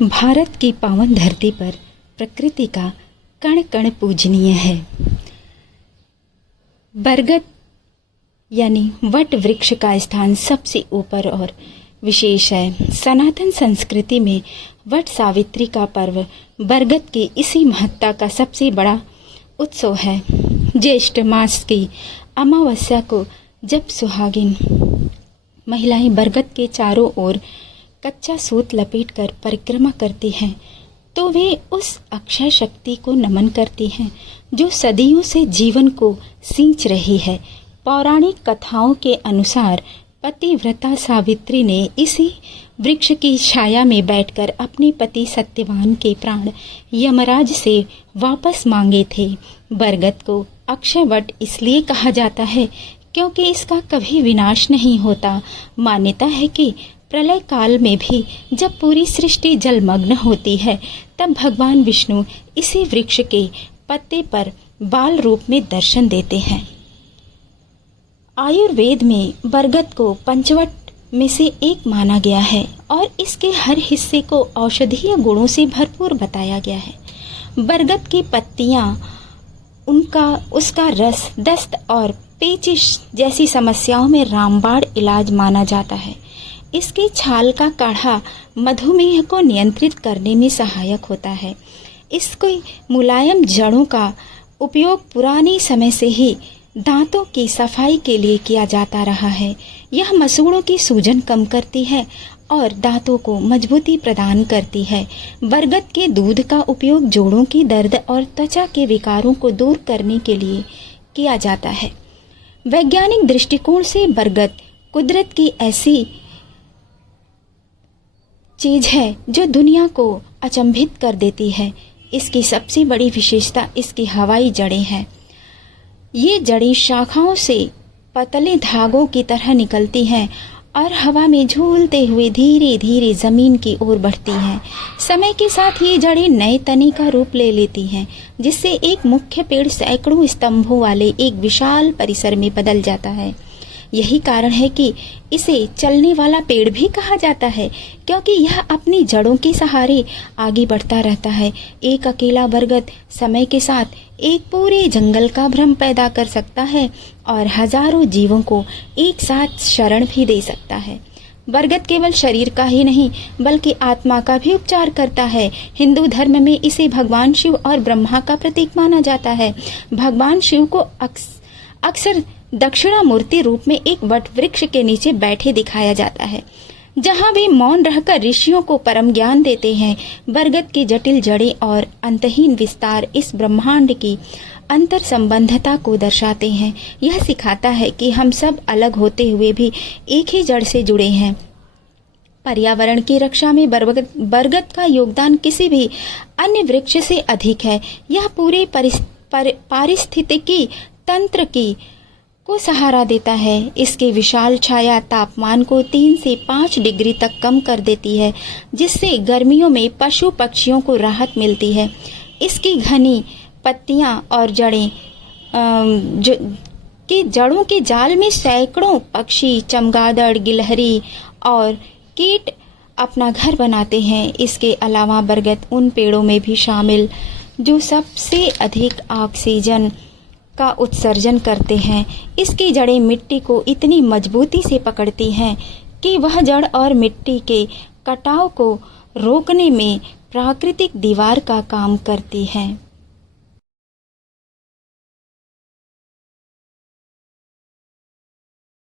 भारत की पावन धरती पर प्रकृति का कण कण पूजनीय है। बरगद यानी वट वृक्ष का स्थान सबसे ऊपर और विशेष है। सनातन संस्कृति में वट सावित्री का पर्व बरगद की इसी महत्ता का सबसे बड़ा उत्सव है। ज्येष्ठ मास की अमावस्या को जब सुहागिन महिलाएं बरगद के चारों ओर कच्चा सूत लपेटकर परिक्रमा करती हैं तो वे उस अक्षय शक्ति को नमन करती हैं जो सदियों से जीवन को सींच रही है। पौराणिक कथाओं के अनुसार पतिव्रता सावित्री ने इसी वृक्ष की छाया में बैठकर अपने पति सत्यवान के प्राण यमराज से वापस मांगे थे। बरगद को अक्षय वट इसलिए कहा जाता है क्योंकि इसका कभी विनाश नहीं होता। मान्यता है कि प्रलय काल में भी जब पूरी सृष्टि जलमग्न होती है तब भगवान विष्णु इसी वृक्ष के पत्ते पर बाल रूप में दर्शन देते हैं। आयुर्वेद में बरगद को पंचवट में से एक माना गया है और इसके हर हिस्से को औषधीय गुणों से भरपूर बताया गया है। बरगद की पत्तियां, उसका रस दस्त और पेचिश जैसी समस्याओं में रामबाण इलाज माना जाता है। इसके छाल का काढ़ा मधुमेह को नियंत्रित करने में सहायक होता है। इसके मुलायम जड़ों का उपयोग पुराने समय से ही दांतों की सफाई के लिए किया जाता रहा है। यह मसूड़ों की सूजन कम करती है और दांतों को मजबूती प्रदान करती है। बरगद के दूध का उपयोग जोड़ों की दर्द और त्वचा के विकारों को दूर करने के लिए किया जाता है। वैज्ञानिक दृष्टिकोण से बरगद कुदरत की ऐसी चीज है जो दुनिया को अचंभित कर देती है। इसकी सबसे बड़ी विशेषता इसकी हवाई जड़ें हैं। ये जड़ें शाखाओं से पतले धागों की तरह निकलती हैं और हवा में झूलते हुए धीरे धीरे जमीन की ओर बढ़ती हैं। समय के साथ ये जड़ें नए तने का रूप ले लेती हैं, जिससे एक मुख्य पेड़ सैकड़ों स्तंभों वाले एक विशाल परिसर में बदल जाता है। यही कारण है कि इसे चलने वाला पेड़ भी कहा जाता है, क्योंकि यह अपनी जड़ों के सहारे आगे बढ़ता रहता है। एक अकेला बरगद समय के साथ एक पूरे जंगल का भ्रम पैदा कर सकता है और हजारों जीवों को एक साथ शरण भी दे सकता है। बरगद केवल शरीर का ही नहीं बल्कि आत्मा का भी उपचार करता है। हिंदू धर्म में इसे भगवान शिव और ब्रह्मा का प्रतीक माना जाता है। भगवान शिव को अक्सर दक्षिणामूर्ति रूप में एक वट वृक्ष के नीचे बैठे दिखाया जाता है, जहां वे मौन रहकर ऋषियों को परम ज्ञान देते हैं। बरगद की जटिल जड़ें और अंतहीन विस्तार इस ब्रह्मांड की अंतर संबंधता को दर्शाते हैं। यह सिखाता है कि हम सब अलग होते हुए भी एक ही जड़ से जुड़े हैं। पर्यावरण की रक्षा में बरगद का योगदान किसी भी अन्य वृक्ष से अधिक है। यह पूरे पारिस्थितिकी तंत्र को सहारा देता है। इसकी विशाल छाया तापमान को 3 से 5 डिग्री तक कम कर देती है, जिससे गर्मियों में पशु पक्षियों को राहत मिलती है। इसकी घनी पत्तियां और जड़ों के जाल में सैकड़ों पक्षी, चमगादड़, गिलहरी और कीट अपना घर बनाते हैं। इसके अलावा बरगद उन पेड़ों में भी शामिल जो सबसे अधिक ऑक्सीजन का उत्सर्जन करते हैं। इसकी जड़ें मिट्टी को इतनी मजबूती से पकड़ती हैं कि वह जड़ और मिट्टी के कटाव को रोकने में प्राकृतिक दीवार का काम करती हैं।